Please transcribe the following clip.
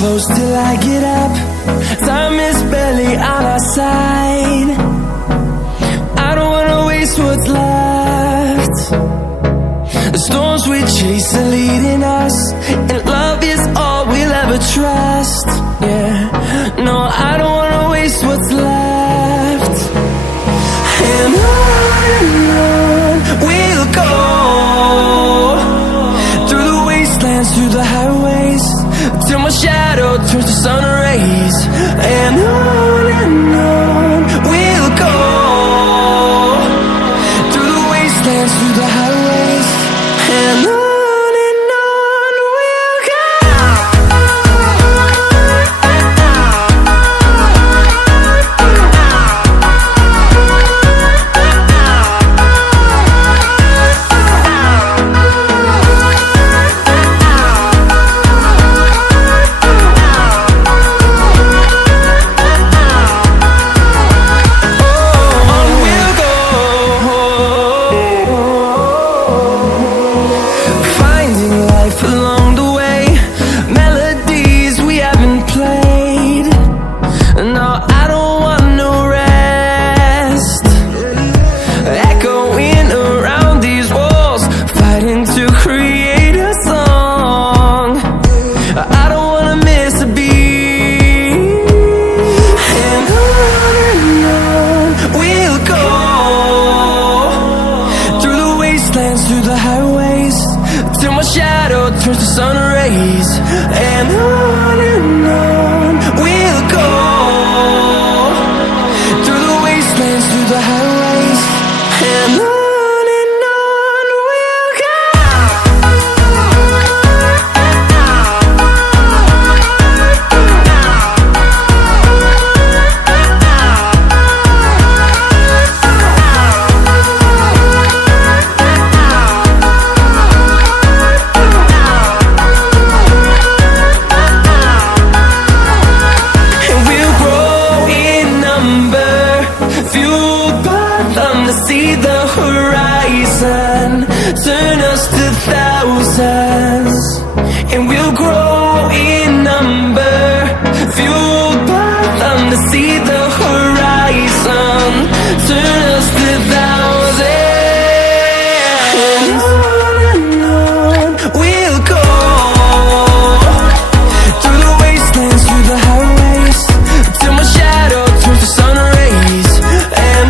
close till I get up. Time is barely on our side. I don't wanna waste what's left. The storms we chase are leading us, and love is all we'll ever trust. Yeah, no, I don't wanna waste what's left. And on we'll go, through the wastelands, through the highways, till my shadow turns to sun rays. And on we'll go, through the wastelands, through the highways, and on we'll go. Along the way, melodies we haven't played. No, I don't want no rest. Echoing around these walls, fighting to create a song. I don't wanna miss a beat. And on we'll go, through the wastelands, through the highways, till my shadow turns to sun rays. And on we'll go, through the wastelands, through the highways. And on we'll go. See the horizon, turn us to thousands, and we'll grow in number, fueled by them to see the horizon, turn us to thousands, and on we'll go, through the wastelands, through the highways, till my shadow turns to sun rays. And